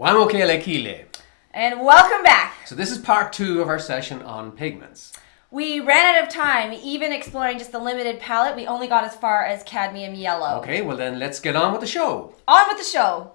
Wamokele Kile. And welcome back. So this is part 2 of our session on pigments. We ran out of time, even exploring just the limited palette. We only got as far as cadmium yellow. Okay, well then let's get on with the show. On with the show.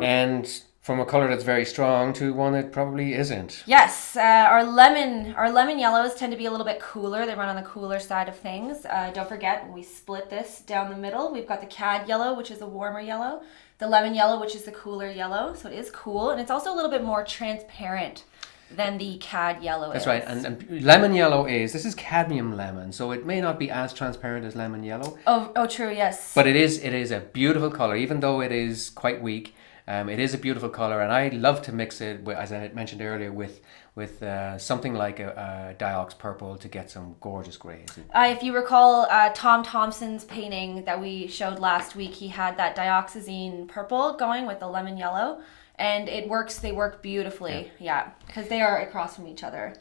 And from a color that's very strong to one that probably isn't. Yes, our lemon yellows tend to be a little bit cooler. They run on the cooler side of things. Don't forget, when we split this down the middle, we've got the cad yellow, which is a warmer yellow, the lemon yellow, which is the cooler yellow. So it is cool, and it's also a little bit more transparent than the cad yellow That's is. right, and lemon yellow this is cadmium lemon, so it may not be as transparent as lemon yellow. Oh, true, yes. But it is a beautiful color, even though it is quite weak. It is a beautiful color, and I love to mix it, as I mentioned earlier, with something like a diox purple to get some gorgeous grays. If you recall Tom Thompson's painting that we showed last week, he had that dioxazine purple going with the lemon yellow, and it works. They work beautifully, yeah, because they are across from each other.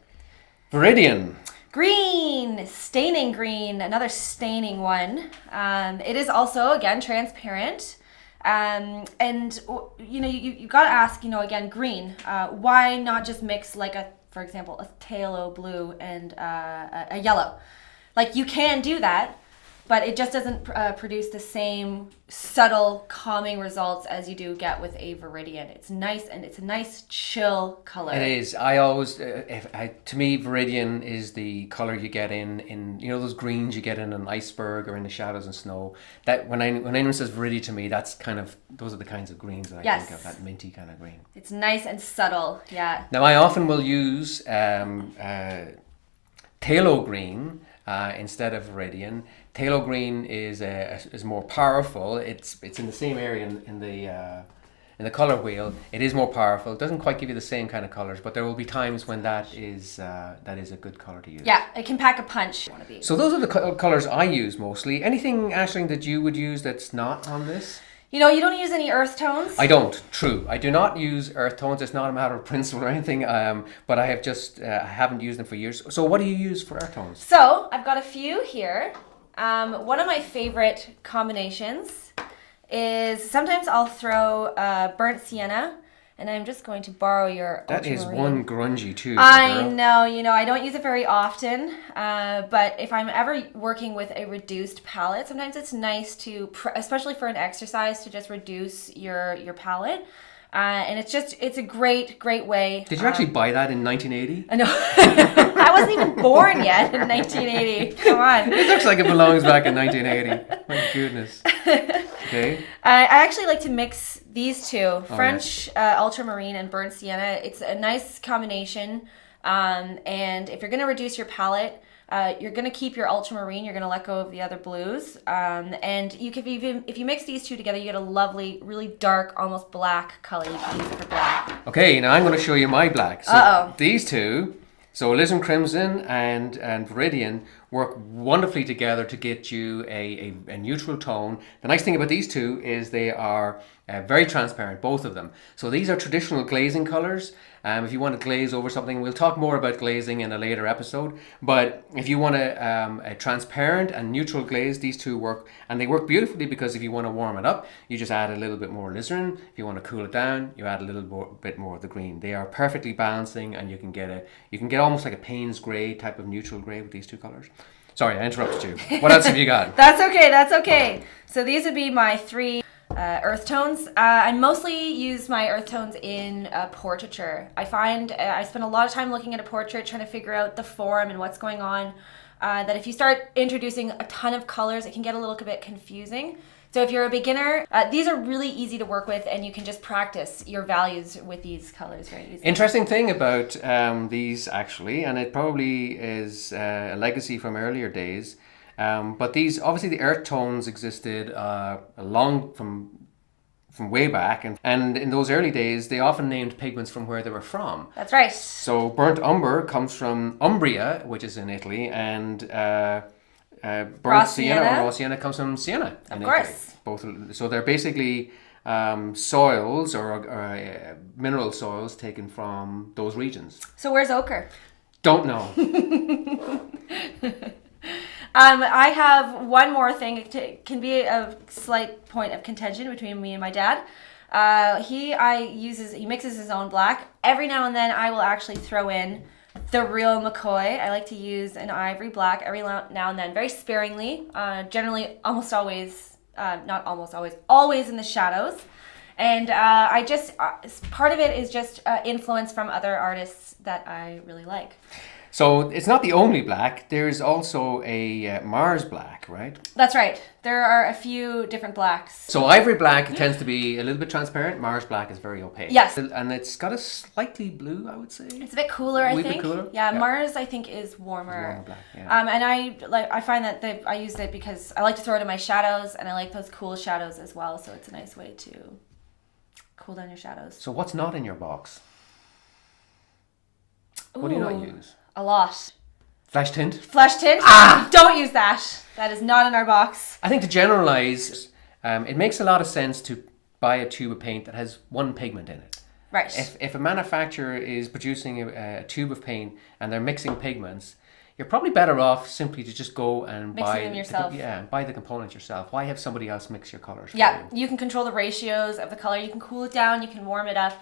Viridian. Green, staining green, another staining one. It is also, again, transparent. And you gotta ask, again, green. Why not just mix for example, a phthalo blue and a yellow? Like, you can do that, but it just doesn't produce the same subtle calming results as you do get with a Viridian. It's nice, and it's a nice chill color. It is. I always, to me, Viridian is the color you get in those greens you get in an iceberg or in the shadows and snow. That when anyone says Viridian to me, those are the kinds of greens that I think of. That minty kind of green. It's nice and subtle. Yeah. Now I often will use phthalo green instead of Viridian. Phthalo green is more powerful. It's in the same area in the color wheel. It is more powerful. It doesn't quite give you the same kind of colors, but there will be times when that is a good color to use. Yeah, it can pack a punch. So those are the colors I use mostly. Anything, Aisling, that you would use that's not on this? You don't use any earth tones? I don't, true. I do not use earth tones. It's not a matter of principle or anything, but I have just haven't used them for years. So what do you use for earth tones? So I've got a few here. One of my favorite combinations is sometimes I'll throw burnt sienna, and I'm just going to borrow your That is one grungy too. I know, I don't use it very often, but if I'm ever working with a reduced palette, sometimes it's nice to, especially for an exercise, to just reduce your palette. And it's a great way. Did you actually buy that in 1980? No, I wasn't even born yet in 1980. Come on. It looks like it belongs back in 1980. My goodness. Okay. I actually like to mix these two, French yes. ultramarine and burnt sienna. It's a nice combination. And if you're going to reduce your palette, you're going to keep your ultramarine. You're going to let go of the other blues. And you can if you mix these two together, you get a lovely, really dark, almost black color. You can use it for black. Okay, now I'm going to show you my black. So these two, so Alizarin Crimson and Viridian, work wonderfully together to get you a neutral tone. The nice thing about these two is they are very transparent, both of them. So these are traditional glazing colors. If you want to glaze over something, we'll talk more about glazing in a later episode. But if you want a transparent and neutral glaze, these two work. And they work beautifully because if you want to warm it up, you just add a little bit more alizarin. If you want to cool it down, you add a bit more of the green. They are perfectly balancing, and you can get almost like a Payne's grey type of neutral grey with these two colors. Sorry, I interrupted you. What else have you got? That's okay. So these would be my three earth tones. I mostly use my earth tones in portraiture. I find I spend a lot of time looking at a portrait, trying to figure out the form and what's going on. That if you start introducing a ton of colors, it can get a little bit confusing. So if you're a beginner, these are really easy to work with, and you can just practice your values with these colors very easily. Interesting thing about these, actually, and it probably is a legacy from earlier days, but these, obviously the earth tones existed from way back, and in those early days they often named pigments from where they were from. That's right. So burnt umber comes from Umbria, which is in Italy, and burnt sienna or raw sienna comes from Sienna in Italy. Both, so they're basically soils or mineral soils taken from those regions. So where's ochre? Don't know. I have one more thing. It can be a slight point of contention between me and my dad. He mixes his own black. Every now and then I will actually throw in the real McCoy. I like to use an ivory black every now and then, very sparingly. Generally, almost always, not almost always, always in the shadows. And part of it is just influence from other artists that I really like. So it's not the only black. There's also a Mars black, right? That's right. There are a few different blacks. So ivory black tends to be a little bit transparent. Mars black is very opaque. Yes. And it's got a slightly blue, I would say. It's a bit cooler, I think. Bit cooler? Yeah, Mars I think is warmer. It's warmer black, yeah. And I find that I use it because I like to throw it in my shadows, and I like those cool shadows as well. So it's a nice way to cool down your shadows. So what's not in your box? What do you not use? A lot. Flash tint? Flash tint? Don't use that. That is not in our box. I think to generalize, it makes a lot of sense to buy a tube of paint that has one pigment in it. Right. If a manufacturer is producing a tube of paint and they're mixing pigments, you're probably better off simply to just go and buy them yourself. buy the components yourself. Why have somebody else mix your colors? Yeah, you can control the ratios of the color. You can cool it down. You can warm it up.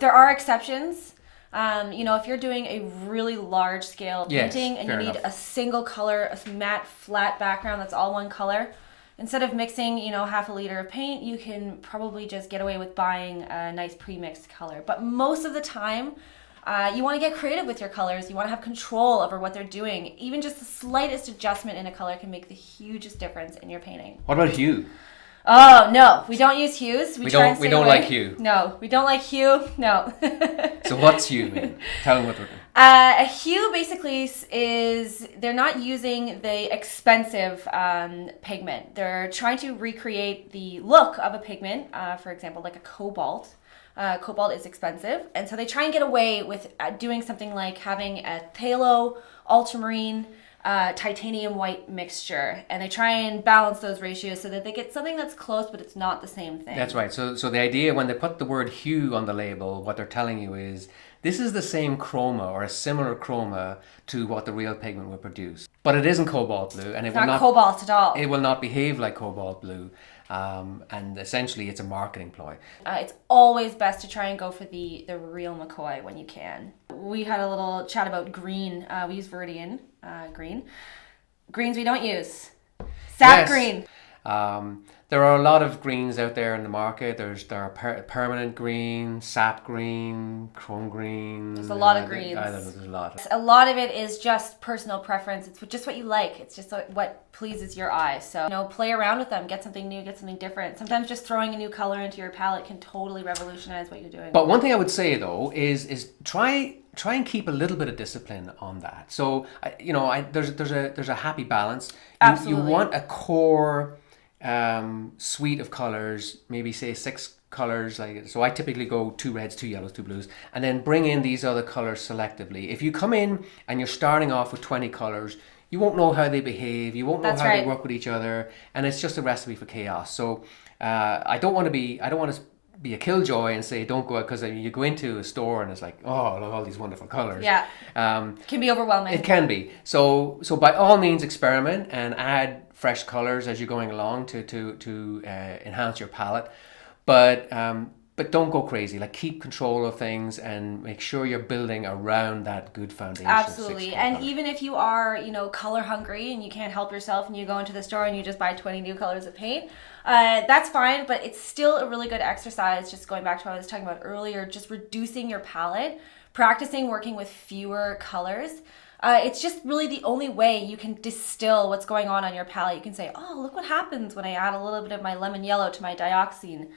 There are exceptions. If you're doing a really large scale painting and you need a single color, a matte flat background that's all one color, instead of mixing, half a liter of paint, you can probably just get away with buying a nice pre-mixed color. But most of the time, you want to get creative with your colors. You want to have control over what they're doing. Even just the slightest adjustment in a color can make the hugest difference in your painting. What about hue? Oh, no. We don't use hues. We don't like hue. No, we don't like hue. No. So what's hue mean? Tell them what we're doing. A hue basically is they're not using the expensive pigment. They're trying to recreate the look of a pigment, for example, like a cobalt. Cobalt is expensive, and so they try and get away with doing something like having a phthalo, ultramarine, titanium white mixture, and they try and balance those ratios so that they get something that's close, but it's not the same thing. That's right. So the idea when they put the word hue on the label, what they're telling you is this is the same chroma or a similar chroma to what the real pigment will produce, but it isn't cobalt blue, and it's not cobalt at all. It will not behave like cobalt blue. And essentially it's a marketing ploy. It's always best to try and go for the real McCoy when you can. We had a little chat about green. We use Viridian green. Greens we don't use. Sap green. There are a lot of greens out there in the market. There are permanent green, sap green, chrome green. There's a lot of greens. There's a lot. A lot of it is just personal preference. It's just what you like. It's just what pleases your eye. So, play around with them. Get something new, get something different. Sometimes just throwing a new color into your palette can totally revolutionize what you're doing. But one thing I would say though is try and keep a little bit of discipline on that. So, there's a happy balance. Absolutely. You want a core suite of colors, maybe say 6 colors. So I typically go 2 reds, 2 yellows, 2 blues, and then bring in these other colors selectively. If you come in and you're starting off with 20 colors, you won't know how they behave, you won't know how they work with each other, and it's just a recipe for chaos. So I don't want to be a killjoy and say don't go out, because you go into a store and it's like, oh, look, all these wonderful colors. Yeah. Can be overwhelming. It can be. So by all means experiment and add fresh colors as you're going along to enhance your palette, but don't go crazy. Like, keep control of things and make sure you're building around that good foundation. Absolutely. And even if you are color hungry and you can't help yourself and you go into the store and you just buy 20 new colors of paint, that's fine, but it's still a really good exercise. Just going back to what I was talking about earlier, just reducing your palette, practicing working with fewer colors. It's just really the only way you can distill what's going on your palette. You can say, oh, look what happens when I add a little bit of my lemon yellow to my dioxine.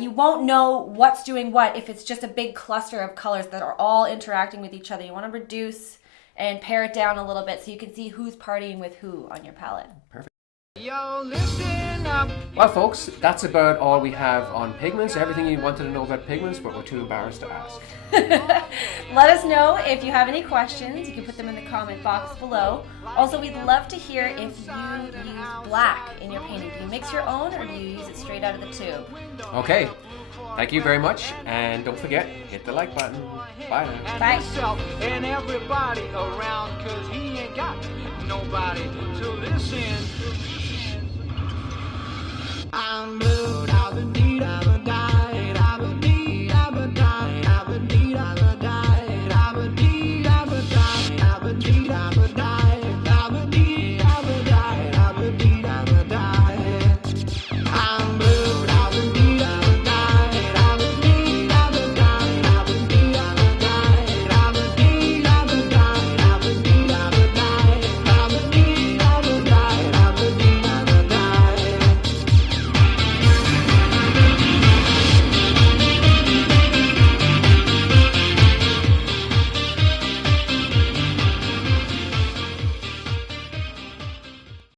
You won't know what's doing what if it's just a big cluster of colors that are all interacting with each other. You want to reduce and pare it down a little bit so you can see who's partying with who on your palette. Perfect. Yo, listen up. Well, folks, that's about all we have on pigments. Everything you wanted to know about pigments, but we're too embarrassed to ask. Let us know if you have any questions. You can put them in the comment box below. Also, we'd love to hear if you use black in your painting. Do you mix your own or do you use it straight out of the tube? Okay, thank you very much, and don't forget, hit the like button. Bye now. Bye. And everybody around, 'cause he ain't got nobody to listen.